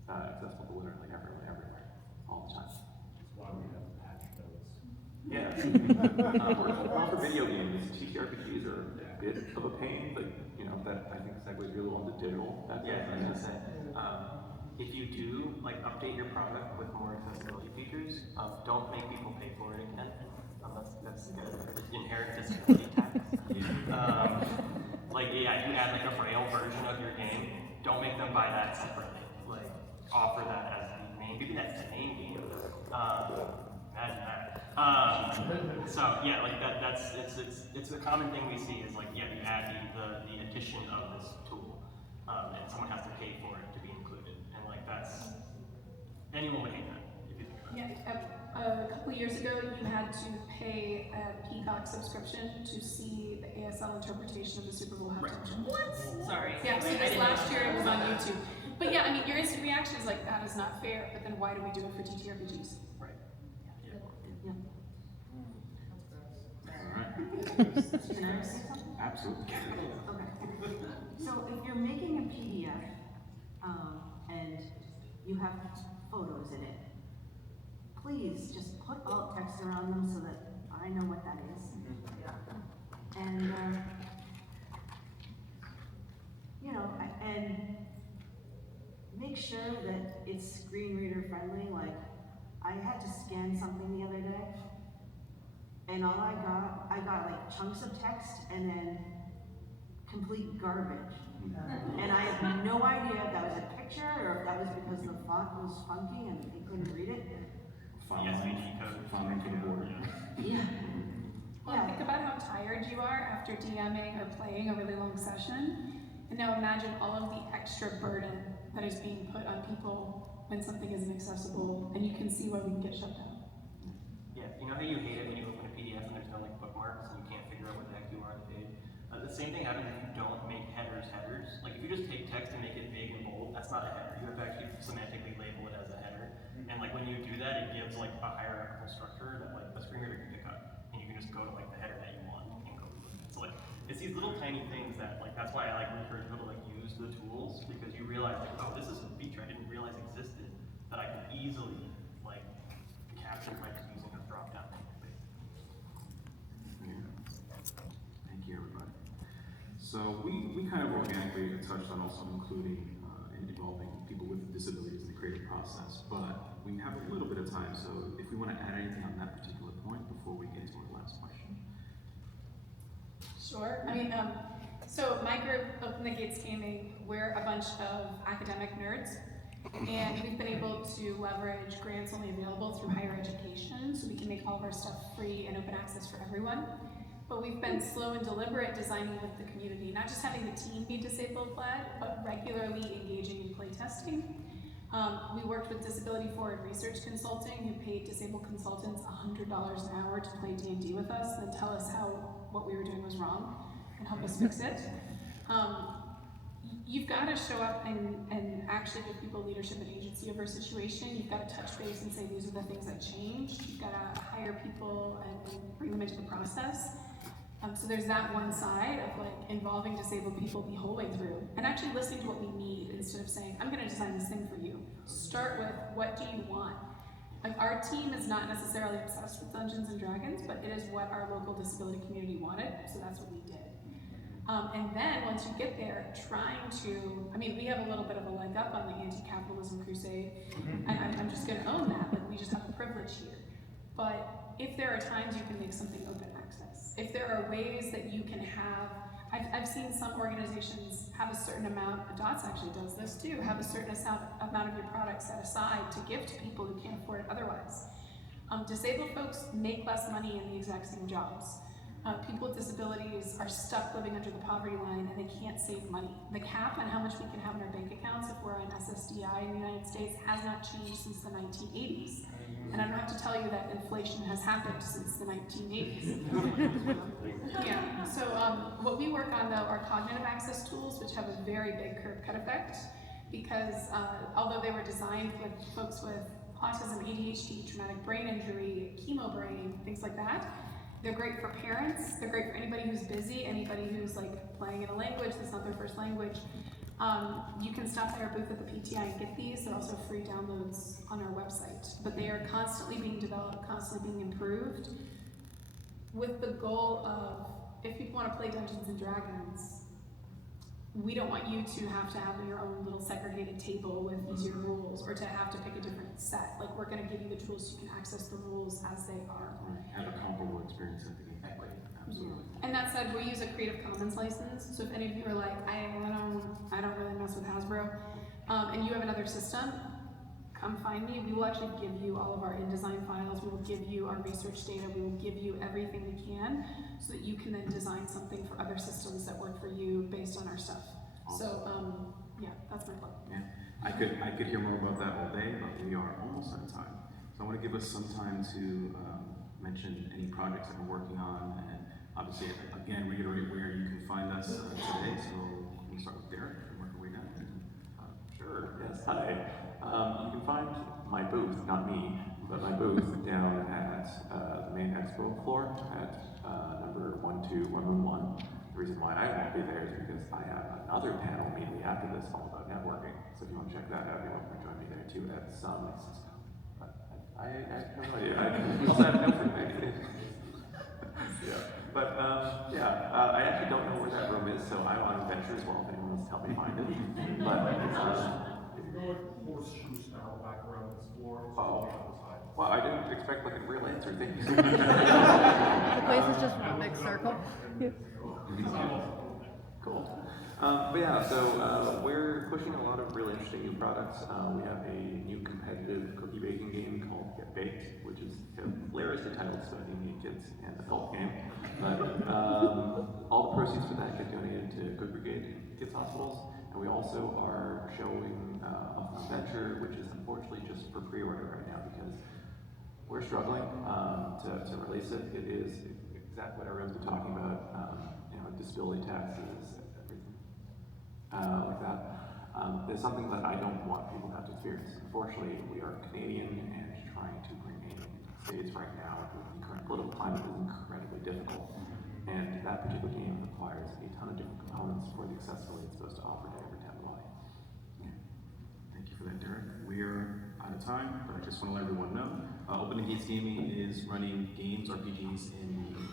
accessible to literally everywhere, all the time. That's why we have patch notes. Yeah. Well, for video games, TTRPGs are a bit of a pain, but you know, that I think segues really well into digital. Yeah, I was gonna say, if you do like update your product with more accessibility features, don't make people pay for it again, unless that's an inherent disability tax. Like, yeah, if you add like a Braille version of your game, don't make them buy that separately. Like, offer that as the main, maybe that's the main game. Imagine that. So yeah, like it's a common thing we see is like, yeah, you add the addition of this tool, and someone has to pay for it to be included, and like that's anyone would hate that if you think about it. yeah, a couple of years ago, you had to pay a Peacock subscription to see the ASL interpretation of the Super Bowl halftime show. What? Sorry. Yeah, so I this didn't last know. year it was on YouTube. But yeah, I mean, your instant reaction is like, that is not fair, but then why do we do it for TTRPGs? Right. Can I say something? Absolutely. Okay. So if you're making a PDF, and you have photos in it, please just put alt text around them so that I know what that is. And, you know, and make sure that it's screen reader friendly. Like, I had to scan something the other day, and all I got like chunks of text and then complete garbage. And I have no idea if that was a picture or if that was because the font was funky and they couldn't read it. SVG code. Fondling for the board. Yeah. Well, think about how tired you are after DMing or playing a really long session. And now imagine all of the extra burden that is being put on people when something isn't accessible, and you can see why we can get shut down. Yeah, you know how you hate it when you open a PDF and there's no like bookmarks and you can't figure out what the heck you are on the page? The same thing happens if you don't make headers headers. Like if you just take text and make it big and bold, that's not a header. You have to actually semantically label it as a header. And like when you do that, it gives like a hierarchical structure that like a screen reader can pick up. And you can just go to like the header that you want and go through it. So like it's these little tiny things that like that's why I like encourage people to like use the tools, because you realize like, oh, this is a feature I didn't realize existed that I could easily like capture by just using a drop down. Thank you, everybody. So we kind of organically touched on also including and involving people with disabilities in the creative process, but we have a little bit of time, so if we want to add anything on that particular point before we get to our last question. Sure. I mean, so my group, Open the Gates Gaming, we're a bunch of academic nerds, and we've been able to leverage grants only available through higher education, so we can make all of our stuff free and open access for everyone. But we've been slow and deliberate designing with the community, not just having the team be disabled-led, but regularly engaging in playtesting. We worked with Disability Forward Research Consulting, who paid disabled consultants $100 an hour to play D&D with us and tell us how what we were doing was wrong and help us fix it. You've got to show up and actually give people leadership and agency over a situation. You've got to touch base and say these are the things that changed. You've got to hire people and bring them into the process. So there's that one side of like involving disabled people the whole way through and actually listening to what we need instead of saying, I'm gonna design this thing for you. Start with, what do you want? Like our team is not necessarily obsessed with Dungeons and Dragons, but it is what our local disability community wanted, so that's what we did. And then once you get there, trying to, I mean, we have a little bit of a leg up on the anti-capitalism crusade, and I'm just gonna own that, like we just have a privilege here. But if there are times you can make something open access, if there are ways that you can have, I've seen some organizations have a certain amount, DOTS actually does this too, have a certain amount of your product set aside to give to people who can't afford it otherwise. Disabled folks make less money in the exact same jobs. People with disabilities are stuck living under the poverty line and they can't save money. The cap on how much we can have in our bank accounts if we're on SSDI in the United States has not changed since the 1980s. And I don't have to tell you that inflation has happened since the 1980s. Yeah, so what we work on though are cognitive access tools, which have a very big curb cut effect, because although they were designed with folks with autism, ADHD, traumatic brain injury, chemo brain, things like that, they're great for parents, they're great for anybody who's busy, anybody who's like playing in a language that's not their first language. You can stop by our booth at the PTI and get these. They're also free downloads on our website. But they are constantly being developed, constantly being improved, with the goal of, if people want to play Dungeons and Dragons, we don't want you to have your own little segregated table with easier rules, or to have to pick a different set. Like, we're going to give you the tools so you can access the rules as they are. Have a comparable experience at the game. Absolutely. And that said, we use a Creative Commons license, so if any of you are like, I don't really mess with Hasbro, and you have another system, come find me. We will actually give you all of our InDesign files, we will give you our research data, we will give you everything we can, so that you can then design something for other systems that work for you based on our stuff. Awesome. So, yeah, that's my plug. Yeah, I could hear more about that all day, but we are almost out of time. So I want to give us some time to mention any projects that we're working on, and obviously, again, reiterate where you can find us today. So we can start with Derek and work our way down. Sure, yes, hi. You can find my booth, not me, but my booth down at the main expo floor at number 12111. The reason why I won't be there is because I have another panel immediately after this all about networking. So if you want to check that out, you're welcome to join me there too at some. I have no idea. I also have no information. Yeah, but I actually don't know where that room is, so I want to venture as well if anyone wants to help me find it. But if you go with horseshoe style back around this floor, it's on the other side. well, I didn't expect like a real answer. Thank you. The place is just one big circle. Cool. But yeah, so we're pushing a lot of really interesting new products. We have a new competitive cookie baking game called Get Baked, which is hilariously titled so aimed at kids and adult game. But all the proceeds for that get donated to Good Brigade Kids Hospitals. And we also are showing a venture, which is unfortunately just for pre-order right now because we're struggling to release it. It is exactly what everyone's been talking about, you know, disability taxes, everything like that. It's something that I don't want people to have to experience. Unfortunately, we are Canadian and trying to bring gaming into the States right now with the current political climate is incredibly difficult. And that particular game requires a ton of different components for the accessibility it's supposed to offer to every type of audience. Thank you for that, Derek. We're out of time, but I just want to let everyone know. Open Gates Gaming is running games, RPGs in the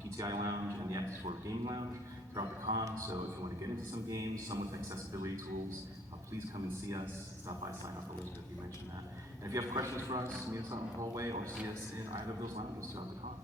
PTI Lounge and the Access for Gaming Lounge throughout the con. So if you want to get into some games, some with accessibility tools, please come and see us. Stop by, sign up. Elizabeth, you mentioned that. And if you have questions for us, meet us out in the hallway or see us in either of those lounges throughout the con.